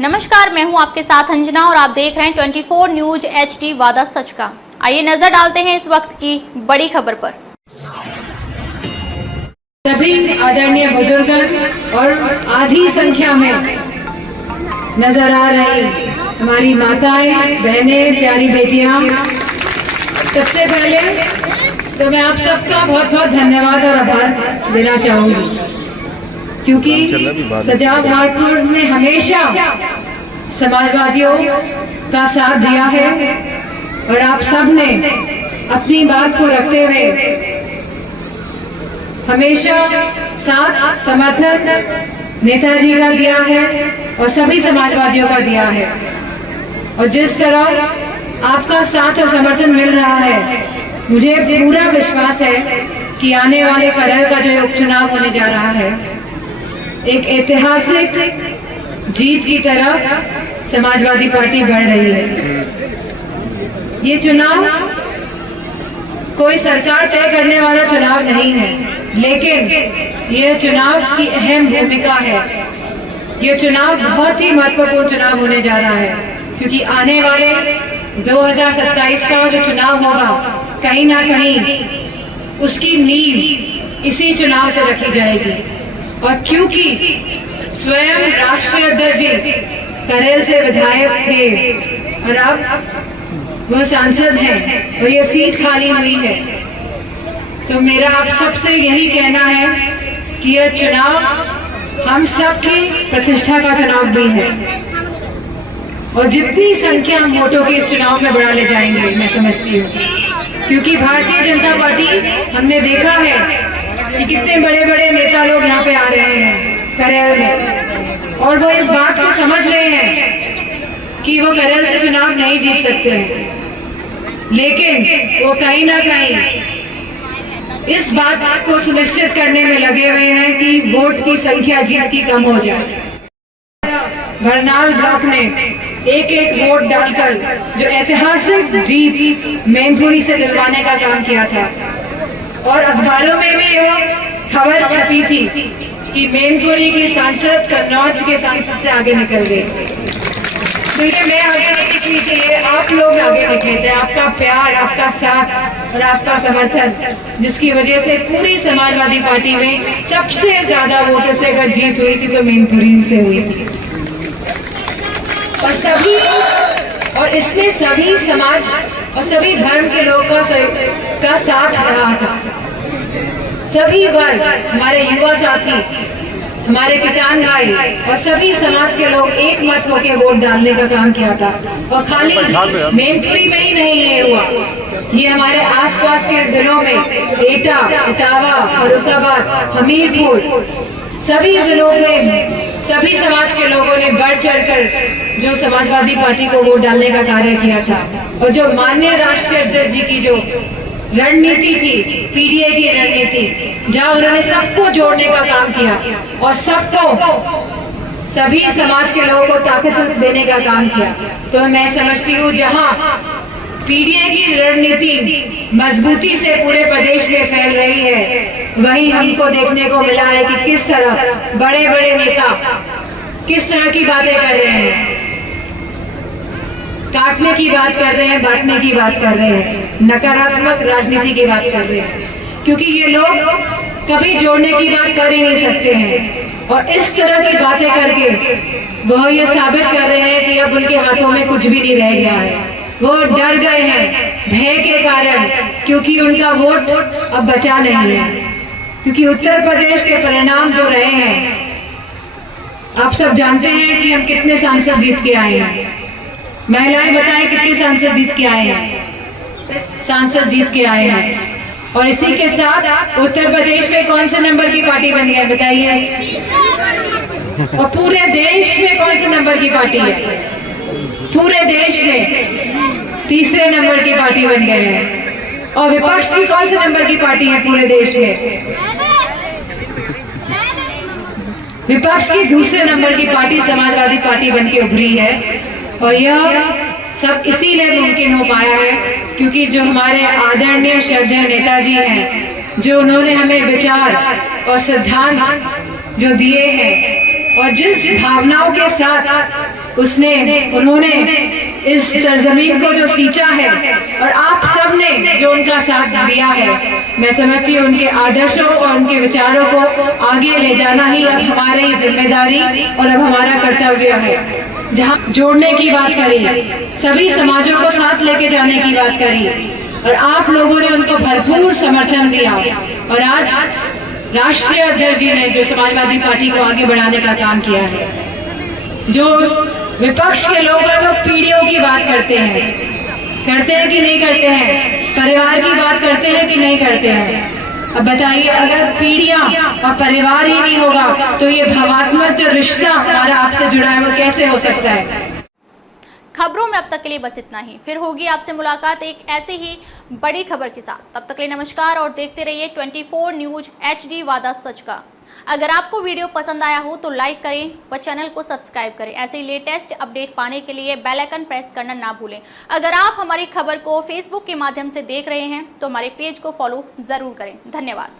नमस्कार, मैं हूं आपके साथ अंजना और आप देख रहे हैं 24 न्यूज HD वादा सच का। आइए नजर डालते हैं इस वक्त की बड़ी खबर पर। सभी आदरणीय बुजुर्ग और आधी संख्या में नजर आ रही हमारी माताएं, बहनें, प्यारी बेटियां, सबसे पहले तो मैं आप सबका बहुत बहुत धन्यवाद और आभार देना चाहूंगी, क्योंकि सजाव भाटपुर ने हमेशा समाजवादियों का साथ दिया है और आप सब ने अपनी बात को रखते हुए हमेशा साथ समर्थन नेताजी का दिया है और सभी समाजवादियों का दिया है। और जिस तरह आपका साथ और समर्थन मिल रहा है, मुझे पूरा विश्वास है कि आने वाले कल का जो उपचुनाव होने जा रहा है, एक ऐतिहासिक जीत की तरफ समाजवादी पार्टी बढ़ रही है। ये चुनाव कोई सरकार तय करने वाला चुनाव नहीं है, लेकिन यह चुनाव की अहम भूमिका है। ये चुनाव बहुत ही महत्वपूर्ण चुनाव होने जा रहा है, क्योंकि आने वाले 2027 का जो चुनाव होगा, कहीं ना कहीं उसकी नींव इसी चुनाव से रखी जाएगी। और क्योंकि स्वयं राष्ट्रीय अध्यक्ष जी करेल से विधायक थे और अब वो सांसद हैं और ये सीट खाली हुई है, तो मेरा आप सबसे यही कहना है कि यह चुनाव हम सबकी प्रतिष्ठा का चुनाव भी है और जितनी संख्या हम वोटों की इस चुनाव में बढ़ा ले जाएंगे, मैं समझती हूँ, क्योंकि भारतीय जनता पार्टी, हमने देखा है कि कितने बड़े बड़े नेता लोग यहाँ पे आ रहे हैं करेल में, और वो इस बात को समझ रहे हैं कि वो करेल से चुनाव नहीं जीत सकते हैं, लेकिन वो कहीं ना कहीं इस बात को सुनिश्चित करने में लगे हुए हैं कि वोट की संख्या जीत की कम हो जाए। बरनाल ब्लॉक ने एक एक वोट डालकर जो ऐतिहासिक जीत मैनपुरी से दिलवाने का काम किया था, और अखबारों में भी यह खबर छपी थी कि मैनपुरी के सांसद कन्नौज के सांसद से आगे निकल गए। तो ये मैं आगे नहीं निकली थी, ये आप लोग आगे निकले थे। आपका प्यार, आपका साथ और आपका समर्थन, जिसकी वजह से पूरी समाजवादी पार्टी में सबसे ज्यादा वोटों से अगर जीत हुई थी तो मैनपुरी से हुई थी। और इसमें सभी समाज और सभी धर्म के लोगों का साथ रहा था। सभी वर्ग, हमारे युवा साथी, हमारे किसान भाई और सभी समाज के लोग एक मत होकर वोट डालने का काम किया था। और खाली मैनपुरी में ही नहीं ये हुआ, ये हमारे आसपास के जिलों में एटा, इटावा, फर्रुखाबाद, हमीरपुर, सभी जिलों में सभी समाज के लोगों ने बढ़ चढ़कर जो समाजवादी पार्टी को वोट डालने का कार्य किया था। और जो माननीय राष्ट्रीय अध्यक्ष जी की जो रणनीति थी, पीडीए की रणनीति, जहां उन्होंने सबको जोड़ने का काम किया और सबको, सभी समाज के लोगों को ताकत देने का काम किया, तो मैं समझती हूँ जहां पीडीए की रणनीति मजबूती से पूरे प्रदेश में फैल रही है, वहीं हमको देखने को मिला है कि किस तरह बड़े बड़े नेता किस तरह की बातें कर रहे हैं, काटने की बात कर रहे हैं, बांटने की बात कर रहे हैं, नकारात्मक राजनीति की बात कर रहे हैं, क्योंकि ये लोग कभी जोड़ने की बात कर ही नहीं सकते हैं। और इस तरह की बातें करके वो ये साबित कर रहे हैं कि अब उनके हाथों में कुछ भी नहीं रह गया है। वो डर गए हैं भय के कारण, क्योंकि उनका वोट अब बचा नहीं है। क्योंकि उत्तर प्रदेश के परिणाम जो रहे हैं, आप सब जानते हैं कि हम कितने सांसद जीत के आए हैं। महिलाएं बताएं कितने सांसद जीत के आए हैं, सांसद जीत के आए हैं। और इसी के साथ उत्तर प्रदेश में कौन से नंबर की पार्टी बन गई बताइए? और पूरे देश में कौन से नंबर की पार्टी है? पूरे देश में तीसरे नंबर की पार्टी बन गए हैं। और विपक्ष की कौन से नंबर की पार्टी है पूरे देश में? विपक्ष की दूसरे नंबर की पार्टी समाजवादी पार्टी बन के उभरी है। और यह सब इसीलिए मुमकिन हो पाया है क्योंकि जो हमारे आदरणीय श्रद्धेय नेताजी हैं, जो उन्होंने हमें विचार और सिद्धांत जो दिए हैं और जिस भावनाओं के साथ उन्होंने इस सरजमीन को जो सींचा है और आप सब ने जो उनका साथ दिया है, मैं समझती हूँ उनके आदर्शों और उनके विचारों को आगे ले जाना ही अब हमारी जिम्मेदारी और अब हमारा कर्तव्य है। जहाँ जोड़ने की बात करी, सभी समाजों को साथ लेके जाने की बात करी और आप लोगों ने उनको भरपूर समर्थन दिया और आज राष्ट्रीय अध्यक्ष जी ने जो समाजवादी पार्टी को आगे बढ़ाने का काम किया है। जो विपक्ष के लोग हैं वो पीढ़ियों की बात करते हैं कि नहीं करते हैं, परिवार की बात करते हैं कि नहीं करते हैं। अब बताइए, अगर पीढ़ियां और परिवार ही नहीं होगा तो ये भावात्मक जो रिश्ता हमारा आपसे जुड़ा है वो कैसे हो सकता है। खबरों में अब तक के लिए बस इतना ही। फिर होगी आपसे मुलाकात एक ऐसी ही बड़ी खबर के साथ। तब तक के लिए नमस्कार और देखते रहिए 24 न्यूज HD वादा सच का। अगर आपको वीडियो पसंद आया हो तो लाइक करें व चैनल को सब्सक्राइब करें। ऐसे ही लेटेस्ट अपडेट पाने के लिए बेल आइकन प्रेस करना ना भूलें। अगर आप हमारी खबर को फेसबुक के माध्यम से देख रहे हैं तो हमारे पेज को फॉलो जरूर करें। धन्यवाद।